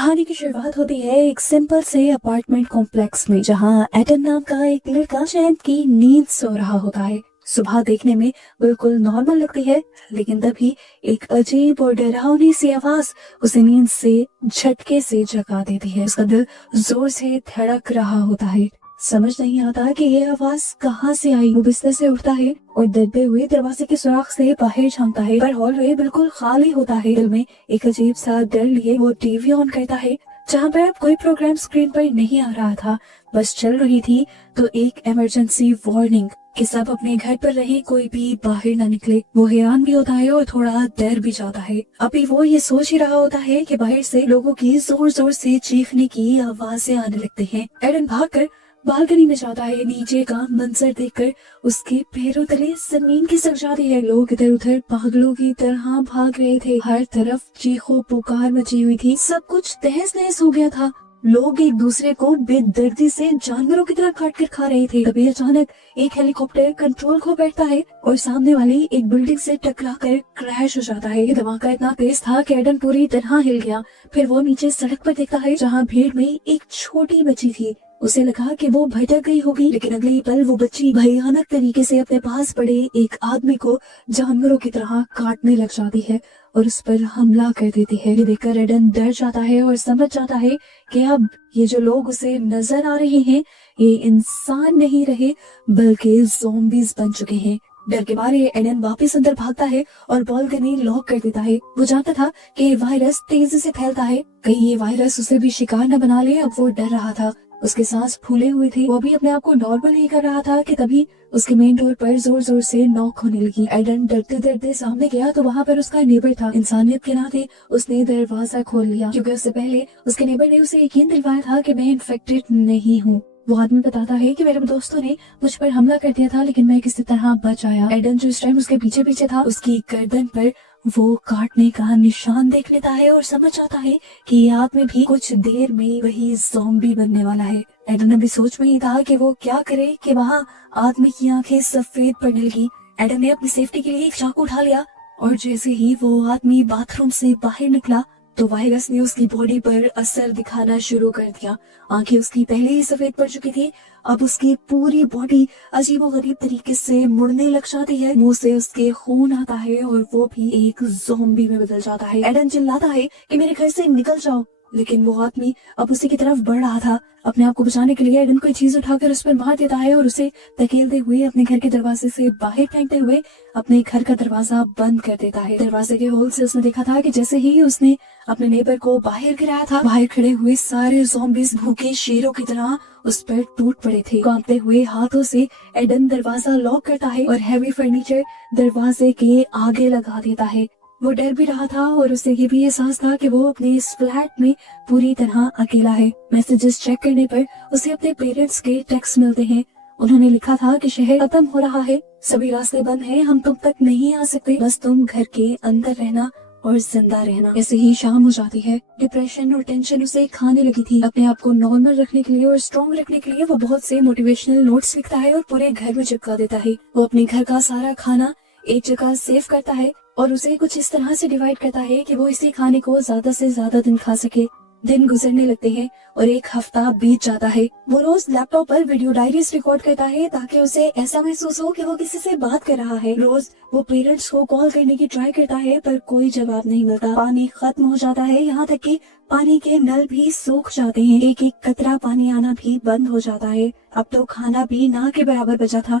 कहानी की शुरुआत होती है एक सिंपल से अपार्टमेंट कॉम्प्लेक्स में, जहां एडन नाम का एक लड़का चैन की नींद सो रहा होता है। सुबह देखने में बिल्कुल नॉर्मल लगती है, लेकिन तभी एक अजीब और डरावनी सी आवाज उसे नींद से झटके से जगा देती है। उसका दिल जोर से धड़क रहा होता है। समझ नहीं आता कि ये आवाज कहाँ से आई। वो बिस्तर से उठता है और दबे हुए दरवाजे के सुराख से बाहर झांकता है, पर हॉलवे बिल्कुल खाली होता है। दिल में एक अजीब सा डर लिए वो टीवी ऑन करता है, जहाँ पर अब कोई प्रोग्राम स्क्रीन पर नहीं आ रहा था, बस चल रही थी तो एक इमरजेंसी वार्निंग कि सब अपने घर पर रहे, कोई भी बाहर ना निकले। वो हैरान भी होता है और थोड़ा डर भी जाता है। अभी वो ये सोच ही रहा होता है कि बाहर से लोगों की जोर जोर से चीखने की आवाजें आने लगती हैं। एडन भागकर बालकनी में जाता है। नीचे का मंजर देखकर उसके पैरों तले जमीन खिसक जाती है। लोग इधर उधर पागलों की तरह भाग रहे थे। हर तरफ चीखों पुकार मची हुई थी। सब कुछ तहस नहस हो गया था। लोग एक दूसरे को बेदर्दी से जानवरों की तरह काट कर खा रहे थे। तभी अचानक एक हेलीकॉप्टर कंट्रोल खो बैठता है और सामने वाली एक बिल्डिंग से टकरा कर क्रैश हो जाता है। ये धमाका इतना तेज था कि एडन पूरी तरह हिल गया। फिर वो नीचे सड़क पर देखता है, जहाँ भीड़ में एक छोटी बच्ची थी। उसे लगा कि वो भटक गई होगी, लेकिन अगले ही पल वो बच्ची भयानक तरीके से अपने पास पड़े एक आदमी को जानवरों की तरह काटने लग जाती है और उस पर हमला कर देती है। ये देखकर एडन डर जाता है और समझ जाता है कि अब ये जो लोग उसे नजर आ रहे हैं, ये इंसान नहीं रहे बल्कि ज़ॉम्बीज़ बन चुके हैं। डर के मारे एडन वापस अंदर भागता है और बालकनी लॉक कर देता है। वो जानता था कि ये वायरस तेजी से फैलता है, कहीं ये वायरस उसे भी शिकार न बना ले। अब वो डर रहा था, उसके सांस फूले हुए थे। वो भी अपने आप को नॉर्मल नहीं कर रहा था कि तभी उसके मेन डोर पर जोर जोर से नॉक होने लगी। एडन डरते डरते सामने गया तो वहाँ पर उसका नेबर था। इंसानियत के नाते उसने दरवाजा खोल लिया, क्योंकि उससे पहले उसके नेबर ने उसे यकीन दिलवाया था कि मैं इन्फेक्टेड नहीं हूँ। वो आदमी बताता है कि मेरे दोस्तों ने मुझ पर हमला कर दिया था, लेकिन मैं किसी तरह बच आया। एडन जो इस टाइम उसके पीछे पीछे था, उसकी गर्दन पर वो काटने का निशान देख लेता है और समझ आता है कि ये आदमी भी कुछ देर में वही ज़ॉम्बी बनने वाला है। एडन अभी सोच में ही था कि वो क्या करे कि वहाँ आदमी की आंखें सफेद पड़ने लगी। एडन ने अपनी सेफ्टी के लिए एक चाकू उठा लिया और जैसे ही वो आदमी बाथरूम से बाहर निकला तो वायरस ने उसकी बॉडी पर असर दिखाना शुरू कर दिया। आंखें उसकी पहले ही सफेद पड़ चुकी थी, अब उसकी पूरी बॉडी अजीबोगरीब तरीके से मुड़ने लग जाती है। मुंह से उसके खून आता है और वो भी एक ज़ॉम्बी में बदल जाता है। एडन चिल्लाता है कि मेरे घर से निकल जाओ, लेकिन वो आदमी अब उसी की तरफ बढ़ रहा था। अपने आप को बचाने के लिए एडन कोई चीज उठाकर उस पर मार देता है और उसे धकेलते हुए अपने घर के दरवाजे से बाहर फेंकते हुए अपने घर का दरवाजा बंद कर देता है। दरवाजे के होल से उसने देखा था कि जैसे ही उसने अपने नेबर को बाहर गिराया था, बाहर खड़े हुए सारे ज़ॉम्बीज़ भूखे शेरों की तरह उस पर टूट पड़े थे। कांपते हुए हाथों से एडन दरवाजा लॉक करता है और हैवी फर्नीचर दरवाजे के आगे लगा देता है। वो डर भी रहा था और उसे ये भी एहसास था कि वो अपने इस फ्लैट में पूरी तरह अकेला है। मैसेजेस चेक करने पर उसे अपने पेरेंट्स के टेक्स्ट मिलते हैं। उन्होंने लिखा था कि शहर खत्म हो रहा है, सभी रास्ते बंद हैं, हम तुम तक नहीं आ सकते, बस तुम घर के अंदर रहना और जिंदा रहना। ऐसे ही शाम हो जाती है। डिप्रेशन और टेंशन उसे खाने लगी थी। अपने आप को नॉर्मल रखने के लिए और स्ट्रॉन्ग रखने के लिए वो बहुत से मोटिवेशनल नोट्स लिखता है और पूरे घर में चिपका देता है। वो अपने घर का सारा खाना एक जगह सेव करता है और उसे कुछ इस तरह से डिवाइड करता है कि वो इसी खाने को ज्यादा से ज्यादा दिन खा सके। दिन गुजरने लगते हैं और एक हफ्ता बीत जाता है। वो रोज लैपटॉप पर वीडियो डायरीज रिकॉर्ड करता है ताकि उसे ऐसा महसूस हो कि वो किसी से बात कर रहा है। रोज वो पेरेंट्स को कॉल करने की ट्राई करता है, पर कोई जवाब नहीं मिलता। पानी खत्म हो जाता है, यहाँ तक कि पानी के नल भी सूख जाते हैं। एक एक कतरा पानी आना भी बंद हो जाता है। अब तो खाना भी ना के बराबर बचा था।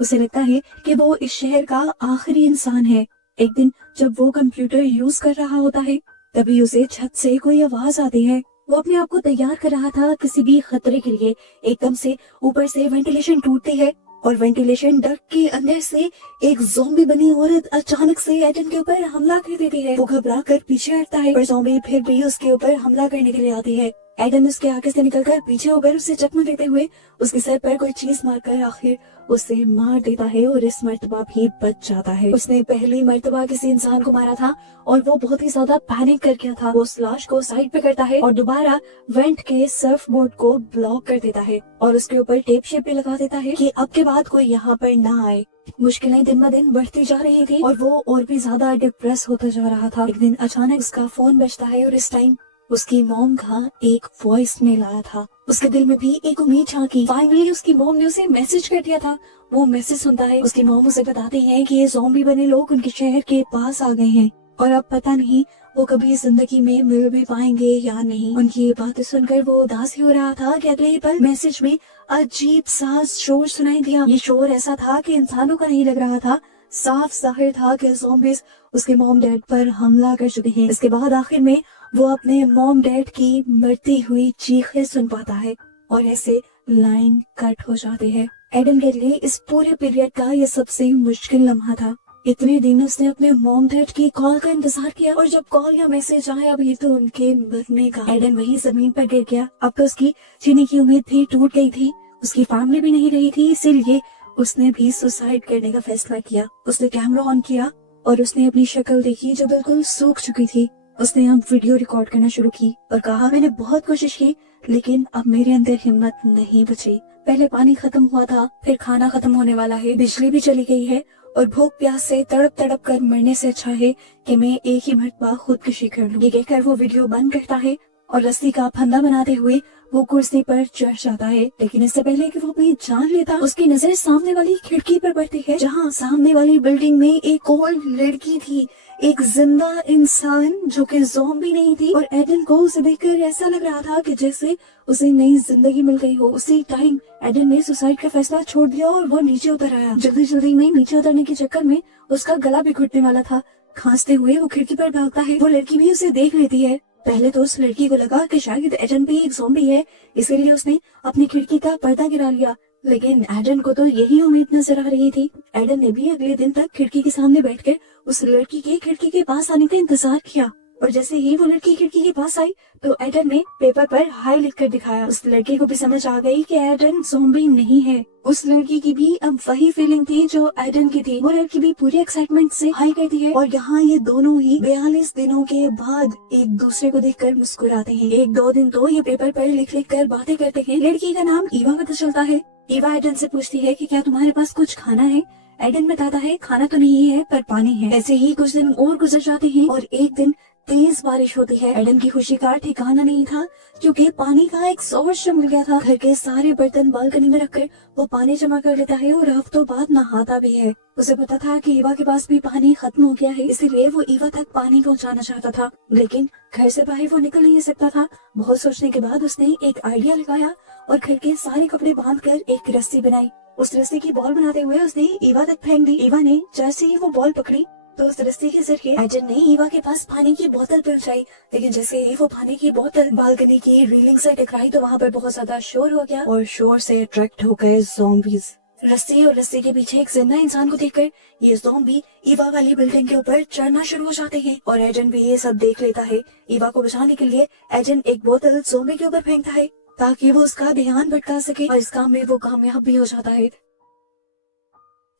उसे लगता है कि वो इस शहर का आखिरी इंसान है। एक दिन जब वो कंप्यूटर यूज कर रहा होता है, तभी उसे छत से कोई आवाज आती है। वो अपने आप को तैयार कर रहा था किसी भी खतरे के लिए। एकदम से ऊपर से वेंटिलेशन टूटती है और वेंटिलेशन डक्ट के अंदर से एक ज़ॉम्बी बनी औरत अचानक से एडन के ऊपर हमला कर देती है। वो घबरा कर पीछे हटता है, पर ज़ॉम्बी फिर भी उसके ऊपर हमला करने के लिए आती है। एडन उसके आगे से निकलकर पीछे होकर उसे जख्म देते हुए उसके सर पर कोई चीज मारकर आखिर उसे मार देता है और इस मर्तबा भी बच जाता है। उसने पहली मर्तबा किसी इंसान को मारा था और वो बहुत ही ज्यादा पैनिक कर गया था। वो स्लैश को साइड पे करता है और दोबारा वेंट के सर्फ बोर्ड को ब्लॉक कर देता है और उसके ऊपर टेप शेप भी लगा देता है कि अब के बाद कोई यहाँ पर ना आए। मुश्किलें दिन ब दिन बढ़ती जा रही थी और वो और भी ज्यादा डिप्रेस होता जा रहा था। एक दिन अचानक उसका फोन बजता है और इस टाइम उसकी मॉम का एक वॉइस मेल आया था। उसके दिल में भी एक उम्मीद झांकी। फाइनली उसकी मॉम ने उसे मैसेज कर दिया था। वो मैसेज सुनता है, उसकी मॉम उसे बताती है कि ये ज़ॉम्बी बने लोग उनके शहर के पास आ गए हैं और अब पता नहीं वो कभी जिंदगी में मिल भी पाएंगे या नहीं। उनकी ये बातें सुनकर वो उदास ही हो रहा था कि अगले ही पल मैसेज में अजीब सा शोर सुनाई दिया। ये शोर ऐसा था कि इंसानों का नहीं लग रहा था। साफ जाहिर था कि ज़ॉम्बीज़ उसके मॉम डैड पर हमला कर चुके हैं। इसके बाद आखिर में वो अपने मॉम डैड की मरती हुई चीखें सुन पाता है और ऐसे लाइन कट हो जाती है। एडन के लिए इस पूरे पीरियड का ये सबसे मुश्किल लम्हा था। इतने दिन उसने अपने मॉम डैड की कॉल का इंतजार किया और जब कॉल या मैसेज आया अभी तो उनके मरने का। एडन वही जमीन पर गिर गया। अब तो उसकी जीने की उम्मीद भी टूट गई थी। उसकी फैमिली भी नहीं रही थी, इसीलिए उसने भी सुसाइड करने का फैसला किया। उसने कैमरा ऑन किया और उसने अपनी शक्ल देखी जो बिल्कुल सूख चुकी थी। उसने अब वीडियो रिकॉर्ड करना शुरू की और कहा, मैंने बहुत कोशिश की लेकिन अब मेरे अंदर हिम्मत नहीं बची। पहले पानी खत्म हुआ था, फिर खाना खत्म होने वाला है, बिजली भी चली गई है और भूख प्यास से तड़प तड़प कर मरने से अच्छा है कि मैं एक ही मरतबा खुदकुशी कर लूं। ये कहकर वो वीडियो बंद करता है और रस्सी का फंदा बनाते हुए वो कुर्सी पर चढ़ जाता है। लेकिन इससे पहले कि वो अपनी जान लेता, उसकी नजर सामने वाली खिड़की पर पड़ती है जहाँ सामने वाली बिल्डिंग में एक और लड़की थी, एक जिंदा इंसान जो कि ज़ॉम्बी नहीं थी। और एडन को उसे देखकर ऐसा लग रहा था कि जैसे उसे नई जिंदगी मिल गई हो। उसी टाइम एडन ने सुसाइड का फैसला छोड़ दिया और वो नीचे उतर आया। जल्दी जल्दी में नीचे उतरने के चक्कर में उसका गला भी घुटने वाला था। खांसते हुए वो खिड़की पर भागता है। वो लड़की भी उसे देख लेती है। पहले तो उस लड़की को लगा कि शायद एडन भी एक ज़ॉम्बी है, इसीलिए उसने अपनी खिड़की का पर्दा गिरा लिया। लेकिन एडन को तो यही उम्मीद नजर आ रही थी। एडन ने भी अगले दिन तक खिड़की के सामने बैठकर उस लड़की के खिड़की के पास आने का इंतजार किया और जैसे ही वो लड़की खिड़की के पास आई तो एडन ने पेपर पर हाई लिखकर दिखाया। उस लड़की को भी समझ आ गई कि एडन ज़ॉम्बी नहीं है। उस लड़की की भी अब वही फीलिंग थी जो एडन की थी। वो लड़की भी पूरी एक्साइटमेंट से हाई करती है और यहाँ ये दोनों ही 42 दिनों के बाद एक दूसरे को देखकर मुस्कुराते हैं। एक दो दिन तो ये पेपर पर लिख लिख कर बातें करते हैं। लड़की का नाम ईवा पता चलता है। ईवा एडन से पूछती है कि क्या तुम्हारे पास कुछ खाना है। एडन बताता है खाना तो नहीं है पर पानी है। ऐसे ही कुछ दिन और गुजर जाते हैं और एक दिन तेज बारिश होती है। एडन की खुशी का ठिकाना नहीं था क्योंकि पानी का एक सोर्स मिल गया था। घर के सारे बर्तन बालकनी में रखकर वो पानी जमा कर लेता है और हफ्तों बाद नहाता भी है। उसे पता था कि ईवा के पास भी पानी खत्म हो गया है, इसीलिए वो ईवा तक पानी पहुंचाना चाहता था, लेकिन घर से बाहर वो निकल नहीं सकता था। बहुत सोचने के बाद उसने एक आइडिया लगाया और घर के सारे कपड़े बांधकर एक रस्सी बनाई। उस रस्सी की बॉल बनाते हुए उसने ईवा तक फेंक दी। ईवा ने जैसे ही वो बॉल पकड़ी तो उस रस्सी के जरिए एडन ने ईवा के पास पानी की बोतल पहुंचाई। लेकिन जैसे ही वो पानी की बोतल बालकनी की रेलिंग से टकराई तो वहाँ पर बहुत ज्यादा शोर हो गया और शोर से अट्रैक्ट हो गए ज़ॉम्बीज़। रस्सी और रस्सी के पीछे एक जिंदा इंसान को देखकर ये ज़ॉम्बी ईवा वाली बिल्डिंग के ऊपर चढ़ना शुरू हो जाते हैं और एडन भी ये सब देख लेता है। ईवा को बचाने के लिए एडन एक बोतल ज़ॉम्बी के ऊपर फेंकता है ताकि वो उसका ध्यान भटका सके और इस काम में वो कामयाब भी हो जाता है।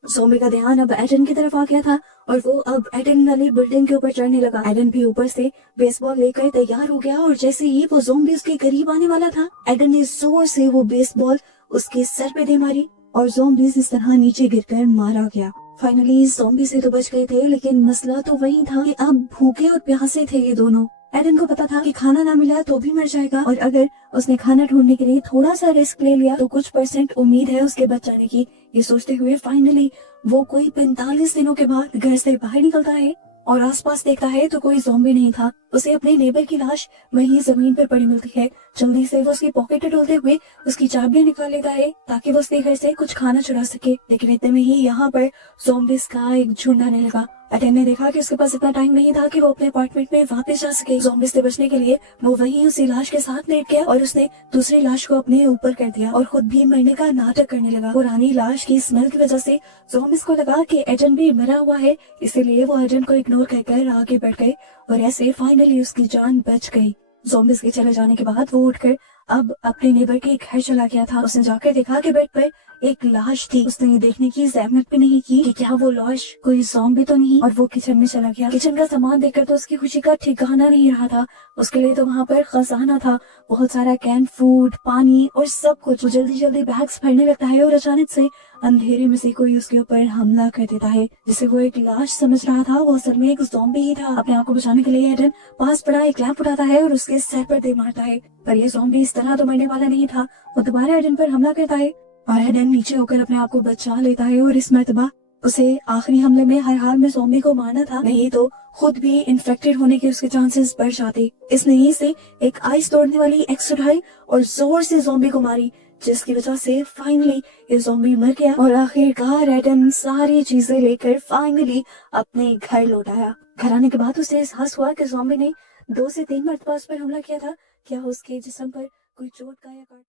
ज़ॉम्बी का ध्यान अब एडन की तरफ आ गया था और वो अब एडन वाली बिल्डिंग के ऊपर चढ़ने लगा। एडन भी ऊपर से बेसबॉल लेकर तैयार हो गया और जैसे ही वो ज़ॉम्बी उसके करीब आने वाला था एडन ने जोर से वो बेसबॉल उसके सर पे दे मारी और ज़ॉम्बीज़ इस तरह नीचे गिरकर मारा गया। फाइनली ज़ॉम्बी से तो बच गए थे, लेकिन मसला तो वही था कि अब भूखे और प्यासे थे ये दोनों। एडन को पता था कि खाना ना मिला तो भी मर जाएगा और अगर उसने खाना ढूंढने के लिए थोड़ा सा रिस्क ले लिया तो कुछ % उम्मीद है उसके बच जाने की। ये सोचते हुए फाइनली वो कोई 45 दिनों के बाद घर से बाहर निकलता है और आसपास देखता है तो कोई ज़ॉम्बी नहीं था। उसे अपने नेबर की लाश वहीं जमीन पर पड़ी मिलती है। जल्दी से वो उसकी पॉकेट टटोलते हुए उसकी चाबियां निकाल लेता है ताकि वो उसके घर से कुछ खाना चुरा सके। लेकिन इतने में ही यहाँ पर ज़ॉम्बीज़ का एक झुंड आने लगा। एडन ने देखा कि उसके पास इतना टाइम नहीं था कि वो अपने अपार्टमेंट में वापस जा सके। ज़ॉम्बीज़ से बचने के लिए वो वहीं उसी लाश के साथ लेट गया और उसने दूसरी लाश को अपने ऊपर कर दिया और खुद भी मरने का नाटक करने लगा। पुरानी लाश की स्मेल की वजह से ज़ॉम्बीज़ को लगा कि एडन भी मरा हुआ है, इसीलिए वो एडन को इग्नोर कर आगे बढ़ गए और ऐसे फाइनली उसकी जान बच गई। ज़ॉम्बीज़ के चले जाने के बाद वो उठकर अब अपने नेबर के घर चला गया था। उसने जाकर देखा कि बेड पर एक लाश थी। उसने ये देखने की जहमत भी नहीं की कि क्या वो लाश कोई ज़ॉम्बी तो नहीं, और वो किचन में चला गया। किचन का सामान देखकर तो उसकी खुशी का ठिकाना नहीं रहा था। उसके लिए तो वहाँ पर खजाना था, बहुत सारा कैन फूड, पानी और सब कुछ। वो जल्दी जल्दी बैग्स भरने लगता है और अचानक से अंधेरे में से कोई उसके ऊपर हमला कर देता है। जिसे वो एक लाश समझ रहा था, वो असल में एक ज़ॉम्बी ही था। अपने आप को बचाने के लिए एडन पास पड़ा एक लैंप उठाता है और उसके सर पर दे मारता है। पर ये ज़ॉम्बी इस तरह तो मरने वाला नहीं था। वो दोबारा एडन पर हमला करता है और एडन नीचे होकर अपने आप को बचा लेता है। और इस मर्तबा उसे आखिरी हमले में हर हाल में ज़ॉम्बी को मारना था, नहीं तो खुद भी इन्फेक्टेड होने के उसके चांसेस बढ़ जाते। इसने यहीं से एक आइस तोड़ने वाली एक्स उठाई और जोर से ज़ॉम्बी को मारी, जिसकी वजह से फाइनली ये ज़ॉम्बी मर गया। और आखिरकार एडन सारी चीजें लेकर फाइनली अपने घर लौट आया। घर आने के बाद उसे एहसास हुआ कि ज़ॉम्बी ने 2 से 3 मरतबा उस पर हमला किया था। क्या उसके जिस्म पर कोई चोट का या काट